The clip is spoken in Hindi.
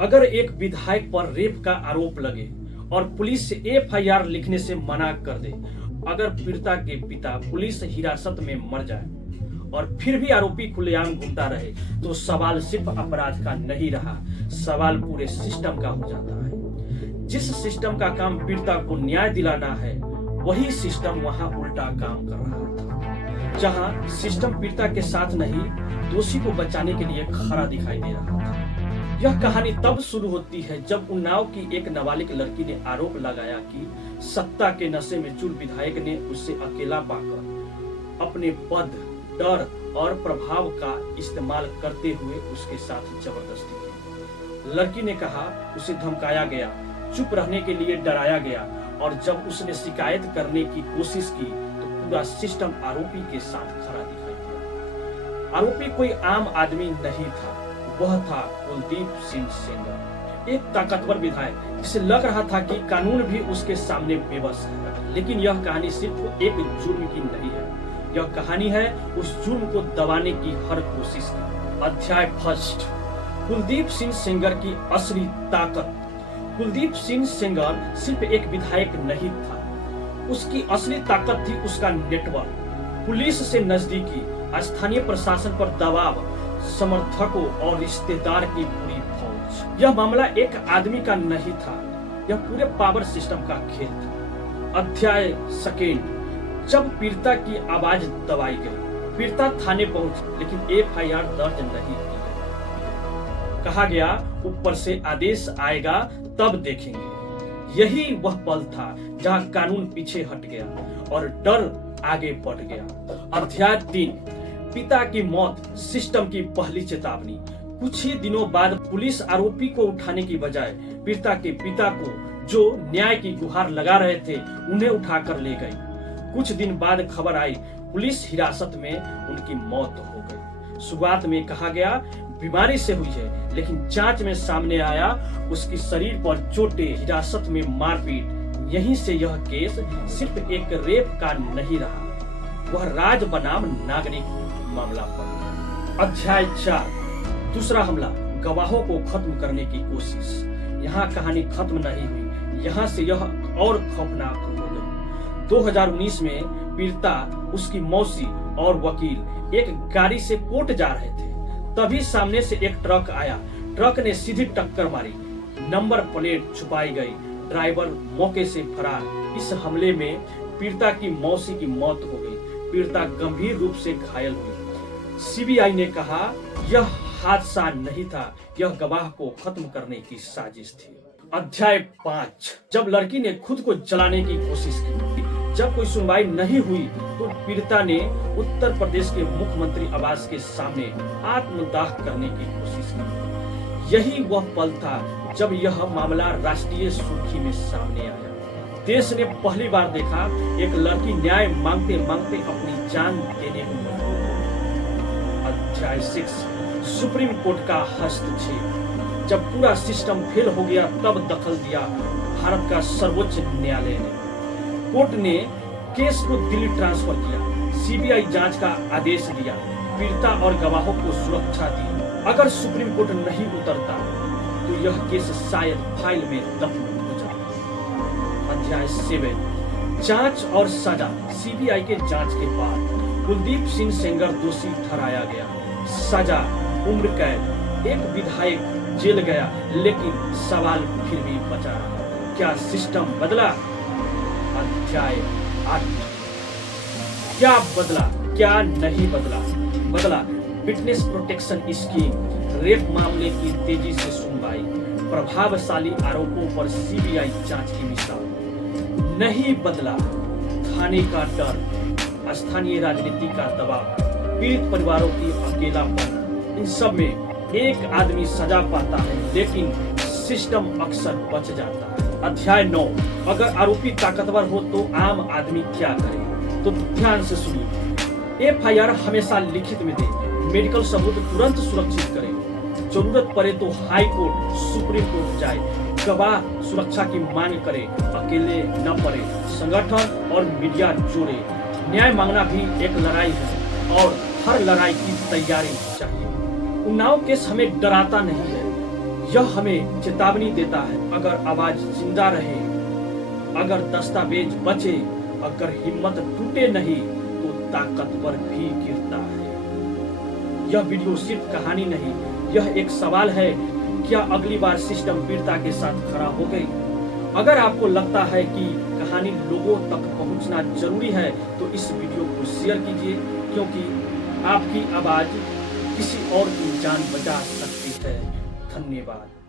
अगर एक विधायक पर रेप का आरोप लगे और पुलिस एफआईआर लिखने से मना कर दे, अगर पीड़िता के पिता पुलिस हिरासत में मर जाए और फिर भी आरोपी खुलेआम घूमता रहे, तो सवाल सिर्फ अपराध का नहीं रहा, सवाल पूरे सिस्टम का हो जाता है। जिस सिस्टम का काम पीड़िता को न्याय दिलाना है, वही सिस्टम वहां उल्टा काम कर रहा था। जहां सिस्टम पीड़िता के साथ नहीं, दोषी को बचाने के लिए खड़ा दिखाई दे रहा था। यह कहानी तब शुरू होती है जब उन्नाव की एक नाबालिग लड़की ने आरोप लगाया कि सत्ता के नशे में चूर विधायक ने उसे अकेला पाकर अपने पद, डर और प्रभाव का इस्तेमाल करते हुए उसके साथ जबरदस्ती की। लड़की ने कहा उसे धमकाया गया, चुप रहने के लिए डराया गया, और जब उसने शिकायत करने की कोशिश की तो पूरा सिस्टम आरोपी के साथ खड़ा दिखाई दिया। आरोपी कोई आम आदमी नहीं था, वह था कुलदीप सिंह सेंगर, एक ताकतवर विधायक जिसे लग रहा था कि कानून भी उसके सामने बेबस है। लेकिन यह कहानी सिर्फ एक जुर्म की नहीं है, यह कहानी है उस जुर्म को दबाने की हर कोशिश की। अध्याय फर्स्ट, कुलदीप सिंह सेंगर की असली ताकत। कुलदीप सिंह सेंगर सिर्फ एक विधायक नहीं था, उसकी असली ताकत थी उसका नेटवर्क, पुलिस से नजदीकी, स्थानीय प्रशासन पर दबाव, समर्थकों और रिश्तेदार की पूरी फौज। यह मामला एक आदमी का नहीं था, यह पूरे पावर सिस्टम का खेल था। अध्याय सेकेंड, जब पीड़िता की आवाज दबाई गई, पीड़िता थाने पहुंची लेकिन एफआईआर दर्ज नहीं की गई। कहा गया ऊपर से आदेश आएगा तब देखेंगे। यही वह पल था जहां कानून पीछे हट गया और डर आगे बढ़ गया। अध्याय 3, पिता की मौत, सिस्टम की पहली चेतावनी। कुछ ही दिनों बाद पुलिस आरोपी को उठाने की बजाय पीड़िता के पिता को, जो न्याय की गुहार लगा रहे थे, उन्हें उठाकर ले गई। कुछ दिन बाद खबर आई पुलिस हिरासत में उनकी मौत हो गई। शुरुआत में कहा गया बीमारी से हुई है, लेकिन जांच में सामने आया उसकी शरीर पर चोटें, हिरासत में मारपीट। यहीं से यह केस सिर्फ एक रेप का नहीं रहा, वह राज बनाम नागरिक मामला पर। अध्याय 4, दूसरा हमला, गवाहों को खत्म करने की कोशिश। यहाँ कहानी खत्म नहीं हुई, यहाँ से यह और खौफनाक हो गई। 2019 में पीड़िता, उसकी मौसी और वकील एक गाड़ी से कोर्ट जा रहे थे, तभी सामने से एक ट्रक आया। ट्रक ने सीधी टक्कर मारी, नंबर प्लेट छुपाई गई, ड्राइवर मौके से फरार। इस हमले में पीड़िता की मौसी की मौत हो गई, पीड़िता गंभीर रूप से घायल हुई। सीबीआई ने कहा यह हादसा नहीं था, यह गवाह को खत्म करने की साजिश थी। अध्याय 5, जब लड़की ने खुद को जलाने की कोशिश की। जब कोई सुनवाई नहीं हुई तो पीड़िता ने उत्तर प्रदेश के मुख्यमंत्री आवास के सामने आत्मदाह करने की कोशिश की। यही वह पल था जब यह मामला राष्ट्रीय सुर्खी में सामने आया। देश ने पहली बार देखा एक लड़की न्याय मांगते मांगते अपनी जान देने को मजबूर हो। अध्याय 6, सुप्रीम कोर्ट का हस्तक्षेप। जब पूरा सिस्टम फेल हो गया तब दखल दिया भारत का सर्वोच्च न्यायालय ने। कोर्ट ने केस को दिल्ली ट्रांसफर किया, सीबीआई जांच का आदेश दिया, पीड़िता और गवाहों को सुरक्षा दी। अगर सुप्रीम कोर्ट नहीं उतरता तो यह केस शायद फाइल में दफन हो जाता। अध्याय 7, जांच और सजा। सीबीआई के जांच के बाद कुलदीप सिंह सेंगर दोषी ठहराया गया, सजा उम्र कैद। एक विधायक जेल गया, लेकिन सवाल फिर भी बचा रहा, क्या सिस्टम बदला? अध्याय 8, क्या बदला, क्या नहीं बदला? बदला फिटनेस प्रोटेक्शन स्कीम, रेप मामले की तेजी से सुनवाई, प्रभावशाली आरोपों पर सीबीआई जांच की मिसाल। नहीं बदला थाने का डर, स्थानीय राजनीति का दबाव, पीड़ित परिवारों की अकेलापन। इन सब में एक आदमी सजा पाता है लेकिन सिस्टम अक्सर बच जाता है। अध्याय 9, अगर आरोपी ताकतवर हो तो आम आदमी क्या करे? तो ध्यान से सुनिए। एफआईआर हमेशा लिखित में दे, मेडिकल सबूत तुरंत सुरक्षित करे, जरूरत पड़े तो हाई कोर्ट, सुप्रीम कोर्ट जाए, गवाह सुरक्षा की मांग करे, अकेले न पड़े, संगठन और मीडिया जोड़े। न्याय मांगना भी एक लड़ाई है और हर लड़ाई की तैयारी चाहिए। उन्नाव केस हमें डराता नहीं है, यह हमें चेतावनी देता है, अगर आवाज जिंदा रहे, अगर दस्तावेज बचे, अगर हिम्मत टूटे नहीं, तो ताकतवर भी गिरता है। यह वीडियो सिर्फ कहानी नहीं, यह एक सवाल है, क्या अगली बार सिस्टम वीरता के साथ खड़ा हो गई? अगर आपको लगता है कि कहानी लोगों तक पहुंचना जरूरी है, तो इस वीडियो को शेयर कीजिए, क्योंकि आपकी आवाज किसी और की जान बचा सकती है। धन्यवाद।